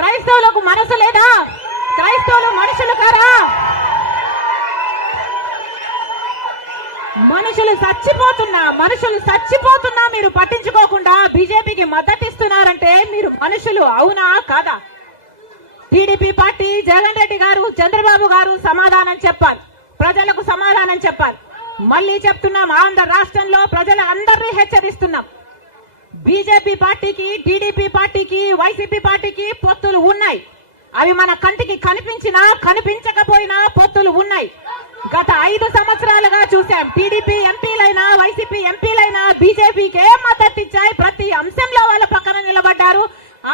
క్రైస్తవులకు మనసు లేదా? క్రైస్తవులు మనుషులు కారా? మనుషులు చచ్చిపోతున్నా మీరు పట్టించుకోకుండా బీజేపీకి మద్దతిస్తున్నారంటే మీరు మనుషులు అవునా కాదా? టీడీపీ పార్టీ, జగన్ రెడ్డి గారు, చంద్రబాబు గారు సమాధానం చెప్పాలి, ప్రజలకు సమాధానం చెప్పాలి. మళ్ళీ చెప్తున్నాం, ఆంధ్ర రాష్ట్రంలో ప్రజల అందరినీ హెచ్చరిస్తున్నాం. బీజేపీ పార్టీకి, టీడీపీ పార్టీకి, వైసీపీ పార్టీకి పొత్తులు ఉన్నాయి. అవి మన కంటికి కనిపించినా కనిపించకపోయినా పొత్తులు ఉన్నాయి. గత 5 సంవత్సరాలుగా చూశాం. టీడీపీ ఎంపీలైనా, వైసీపీ ఎంపీలైనా బీజేపీకే మద్దతు ఇచ్చాయి. ప్రతి అంశంలో వాళ్ళ పక్కన నిలబడ్డారు.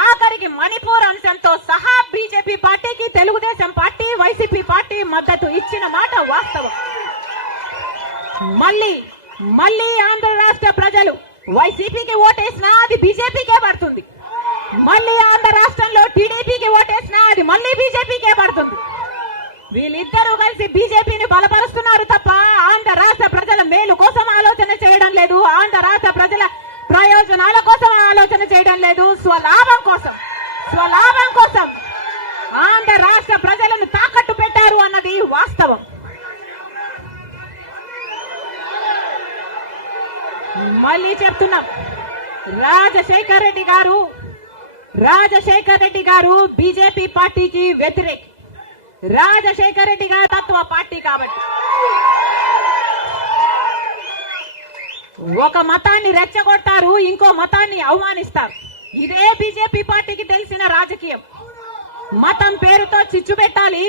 ఆఖరికి మణిపూర్ అంశంతో సహా బీజేపీ పార్టీకి తెలుగుదేశం పార్టీ, వైసీపీ పార్టీ మద్దతు ఇచ్చిన మాట వాస్తవం. మళ్ళీ ఆంధ్ర రాష్ట్ర ప్రజలు వైసీపీకి ఓటేసినా అది బీజేపీకే పడుతుంది. మళ్ళీ ఆంధ్ర రాష్ట్రంలో టీడీపీకి ఓటేసినా అది మళ్ళీ బీజేపీకే పడుతుంది. వీళ్ళిద్దరూ కలిసి బీజేపీని బలపరుస్తున్నారు తప్ప ఆంధ్ర రాష్ట్ర ప్రజల మేలు కోసం ఆలోచన చేయడం లేదు. ఆంధ్ర రాష్ట్ర ప్రజల ప్రయోజనాల కోసం ఆలోచన చేయడం లేదు. స్వలాభం కోసం ఆంధ్ర రాష్ట్ర ప్రజలను తాకట్టు పెట్టారు అన్నది వాస్తవం. మళ్ళీ చెప్తున్నాం, రాజశేఖర్ రెడ్డి గారు బీజేపీ పార్టీకి వ్యతిరేకి. రాజశేఖర్ రెడ్డి గారు తత్వ పార్టీ కాబట్టి ఒక మతాన్ని రెచ్చగొడతారు, ఇంకో మతాన్ని అవమానిస్తారు. ఇదే బీజేపీ పార్టీకి తెలిసిన రాజకీయం. మతం పేరుతో చిచ్చు పెట్టాలి,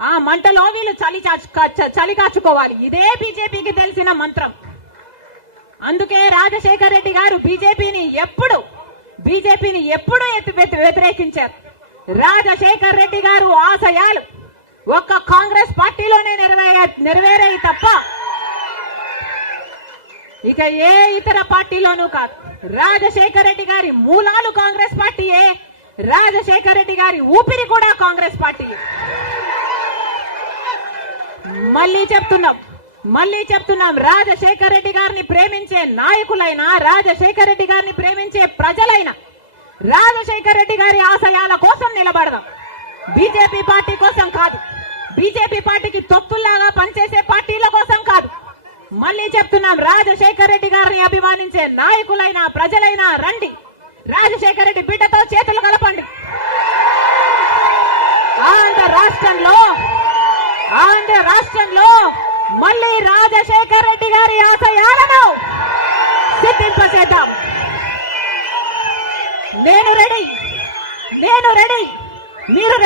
ఆ మంటలో వీళ్ళు చలి కాచుకోవాలి. ఇదే బీజేపీకి తెలిసిన మంత్రం. అందుకే రాజశేఖర్ రెడ్డి గారు బీజేపీని ఎప్పుడు వ్యతిరేకించారు. రాజశేఖర్ రెడ్డి గారు ఆశయాలు ఒక్క కాంగ్రెస్ పార్టీలోనే నెరవేరాయి తప్ప ఇక ఏ ఇతర పార్టీలోనూ కాదు. రాజశేఖర్ రెడ్డి గారి మూలాలు కాంగ్రెస్ పార్టీయే, రాజశేఖర్ రెడ్డి గారి ఊపిరి కూడా కాంగ్రెస్ పార్టీయే. మళ్ళీ చెప్తున్నాం, రాజశేఖర్ రెడ్డి గారిని ప్రేమించే నాయకులైనా, రాజశేఖర్ రెడ్డి గారిని ప్రేమించే ప్రజలైనా రాజశేఖర్ రెడ్డి గారి ఆశయాల కోసం నిలబడదాం. బీజేపీ పార్టీ కోసం కాదు, బీజేపీ పార్టీకి తొత్తుల్లాగా పనిచేసే పార్టీల కోసం కాదు. మళ్ళీ చెప్తున్నాం, రాజశేఖర్ రెడ్డి గారిని అభిమానించే నాయకులైనా, ప్రజలైనా రండి, రాజశేఖర్ రెడ్డి బిడ్డతో చేతులు కలపండి. ఆంధ్ర రాష్ట్రంలో మళ్ళీ రాజశేఖర్ రెడ్డి గారి ఆశయాలను సిద్ధింపచేద్దాం. నేను రెడీ. మీరు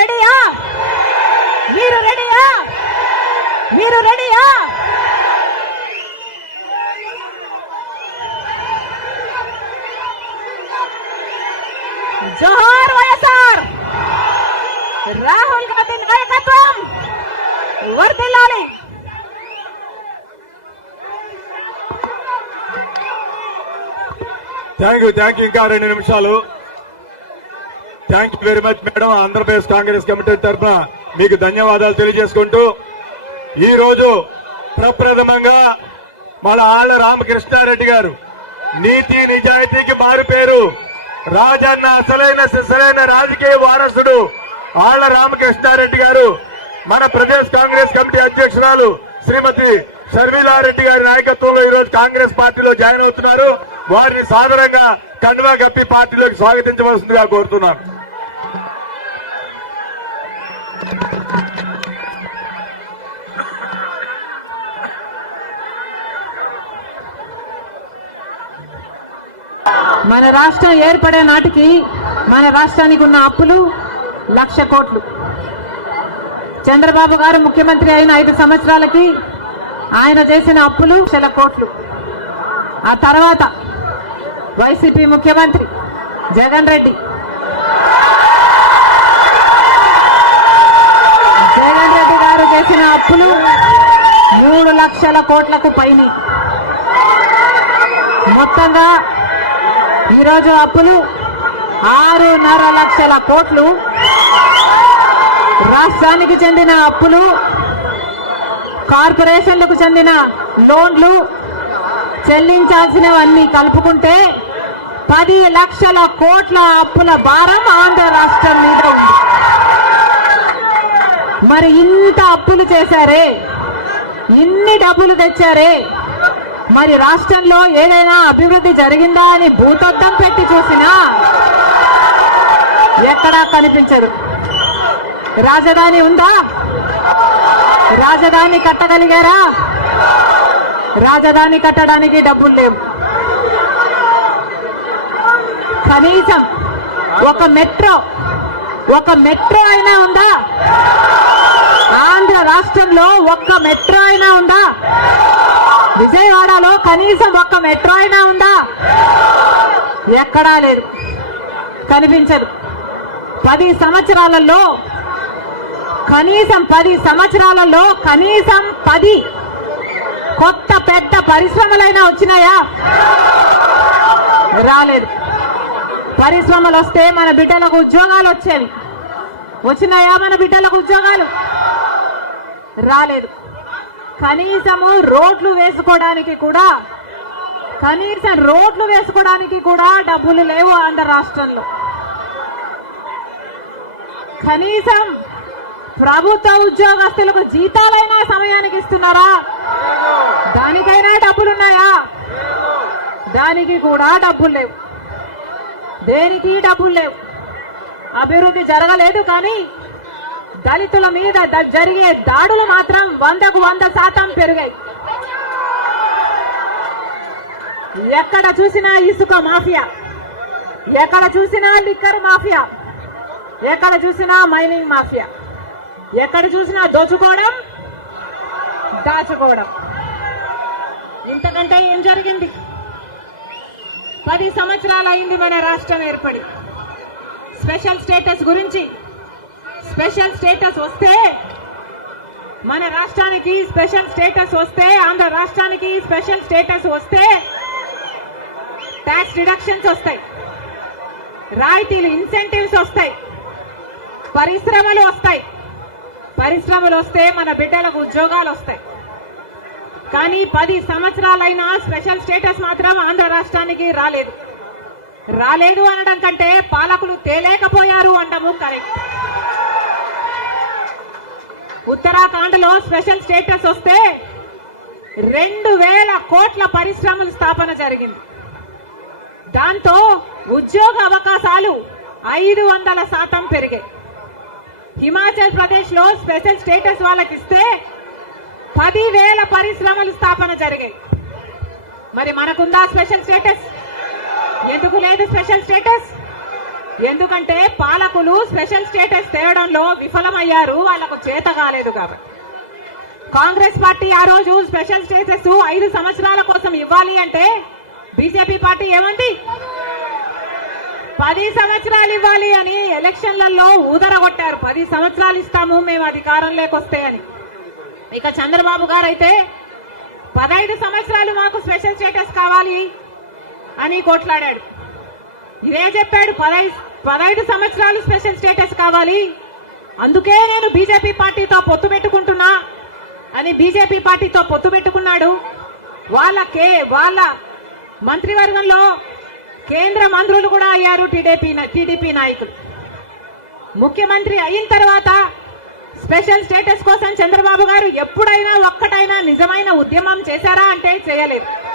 రెడీయా? జోహార్ వైఎస్ఆర్. రాహుల్ గాంధీ నాయకత్వం వర్ధిల్లాలి. Thank you. ఇంకా 2 నిమిషాలు. Thank you very much madam. Andhra Pradesh Congress committee తరఫున మీకు ధన్యవాదాలు తెలియజేసుకుంటూ, ఈ రోజు ప్రప్రథమంగా మన ఆళ్ల రామకృష్ణారెడ్డి గారు నీతి నిజాయితీకి మారు పేరు, రాజన్న అసలైన రాజకీయ వారసుడు ఆళ్ల రామకృష్ణారెడ్డి గారు మన ప్రదేశ్ కాంగ్రెస్ కమిటీ అధ్యక్షురాలు శ్రీమతి షర్మిలారెడ్డి గారి నాయకత్వంలో ఈ రోజు కాంగ్రెస్ పార్టీలో జాయిన్ అవుతున్నారు. వారిని సాదరంగా కండువా కప్పి పార్టీలోకి స్వాగతించవలసిందిగా కోరుతున్నాను. మన రాష్ట్రం ఏర్పడే నాటికి మన రాష్ట్రానికి ఉన్న అప్పులు 1,00,000 కోట్లు. చంద్రబాబు గారు ముఖ్యమంత్రి అయిన 5 సంవత్సరాలకి ఆయన చేసిన అప్పులు 1,00,000 కోట్లు. ఆ తర్వాత వైసీపీ ముఖ్యమంత్రి జగన్ రెడ్డి గారు చేసిన అప్పులు 3,00,000 కోట్లకు పైన. మొత్తంగా ఈరోజు అప్పులు 6,500,000 కోట్లు. రాష్ట్రానికి చెందిన అప్పులు, కార్పొరేషన్లకు చెందిన లోన్లు, చెల్లించాల్సినవన్నీ కలుపుకుంటే 10,00,000 కోట్ల అప్పుల భారం ఆంధ్ర రాష్ట్రం మీద ఉంది. మరి ఇంత అప్పులు చేశారే, ఇన్ని డబ్బులు తెచ్చారే, మరి రాష్ట్రంలో ఏదైనా అభివృద్ధి జరిగిందా అని భూతద్దం పెట్టి చూసినా ఎక్కడా కనిపించదు. రాజధాని ఉందా? రాజధాని కట్టగలిగారా? రాజధాని కట్టడానికి డబ్బులు లేవు. కనీసం ఒక మెట్రో అయినా ఉందా? ఆంధ్ర రాష్ట్రంలో ఒక్క మెట్రో అయినా ఉందా? విజయవాడలో కనీసం ఒక్క మెట్రో అయినా ఉందా? ఎక్కడా లేదు, కనిపించదు. 10 సంవత్సరాలలో కనీసం 10 కొత్త పెద్ద పరిశ్రమలైనా వచ్చినాయా? రాలేదు. పరిశ్రమలు వస్తే మన బిడ్డలకు ఉద్యోగాలు వచ్చేవి. వచ్చినాయా మన బిడ్డలకు ఉద్యోగాలు? రాలేదు. కనీసం రోడ్లు వేసుకోవడానికి కూడా డబ్బులు లేవు ఆంధ్ర రాష్ట్రంలో. కనీసం ప్రభుత్వ ఉద్యోగస్తులకు జీతాలైనా సమయానికి ఇస్తున్నారా? దానికైనా డబ్బులున్నాయా? దానికి కూడా డబ్బులు లేవు. దేనికి డబ్బులు లేవు. అభివృద్ధి జరగలేదు, కానీ దళితుల మీద జరిగే దాడులు మాత్రం 100కు 100% పెరిగాయి. ఎక్కడ చూసినా ఇసుక మాఫియా, ఎక్కడ చూసినా లిక్కర్ మాఫియా, ఎక్కడ చూసినా మైనింగ్ మాఫియా, ఎక్కడ చూసినా దోచుకోవడం, దాచుకోవడం. ఇంతకంటే ఏం జరిగింది? 10 సంవత్సరాలు అయింది మన రాష్ట్రం ఏర్పడి. స్పెషల్ స్టేటస్ గురించి, స్పెషల్ స్టేటస్ వస్తే మన రాష్ట్రానికి స్పెషల్ స్టేటస్ వస్తే, ఆంధ్ర రాష్ట్రానికి స్పెషల్ స్టేటస్ వస్తే ట్యాక్స్ రిడక్షన్స్ వస్తాయి, రాయితీలు, ఇన్సెంటివ్స్ వస్తాయి, పరిశ్రమలు వస్తాయి. పరిశ్రమలు వస్తే మన బిడ్డలకు ఉద్యోగాలు వస్తాయి. కానీ 10 సంవత్సరాలైనా స్పెషల్ స్టేటస్ మాత్రం ఆంధ్ర రాష్ట్రానికి రాలేదు. రాలేదు అనడం కంటే పాలకులు తేలేకపోయారు అనడము కరెక్ట్. ఉత్తరాఖండ్ లో స్పెషల్ స్టేటస్ వస్తే 2000 కోట్ల పరిశ్రమల స్థాపన జరిగింది. దాంతో ఉద్యోగ అవకాశాలు 500% పెరిగాయి. హిమాచల్ ప్రదేశ్ లో స్పెషల్ స్టేటస్ వాళ్ళకి ఇస్తే 10,000 పరిశ్రమల స్థాపన జరిగాయి. మరి మనకుందా స్పెషల్ స్టేటస్? ఎందుకు లేదు స్పెషల్ స్టేటస్? ఎందుకంటే పాలకులు స్పెషల్ స్టేటస్ తేవడంలో విఫలమయ్యారు, వాళ్ళకు చేత కాలేదు కాబట్టి. కాంగ్రెస్ పార్టీ ఆ రోజు స్పెషల్ స్టేటస్ 5 సంవత్సరాల కోసం ఇవ్వాలి అంటే బీజేపీ పార్టీ ఏమంది? 10 సంవత్సరాలు ఇవ్వాలి అని ఎలక్షన్లలో ఊదరగొట్టారు. 10 సంవత్సరాలు ఇస్తాము మేము అధికారంలోకి వస్తే అని. ఇక చంద్రబాబు గారు అయితే 15 సంవత్సరాలు మాకు స్పెషల్ స్టేటస్ కావాలి అని కొట్లాడాడు. ఇదే చెప్పాడు, 15 సంవత్సరాలు స్పెషల్ స్టేటస్ కావాలి, అందుకే నేను బీజేపీ పార్టీతో పొత్తు పెట్టుకుంటున్నా అని బీజేపీ పార్టీతో పొత్తు పెట్టుకున్నాడు. వాళ్ళ మంత్రివర్గంలో కేంద్ర మంత్రులు కూడా అయ్యారు టీడీపీ నాయకులు. ముఖ్యమంత్రి అయిన తర్వాత స్పెషల్ స్టేటస్ కోసం చంద్రబాబు గారు ఎప్పుడైనా ఒక్కటైనా నిజమైన ఉద్యమం చేశారా అంటే చేయలేదు.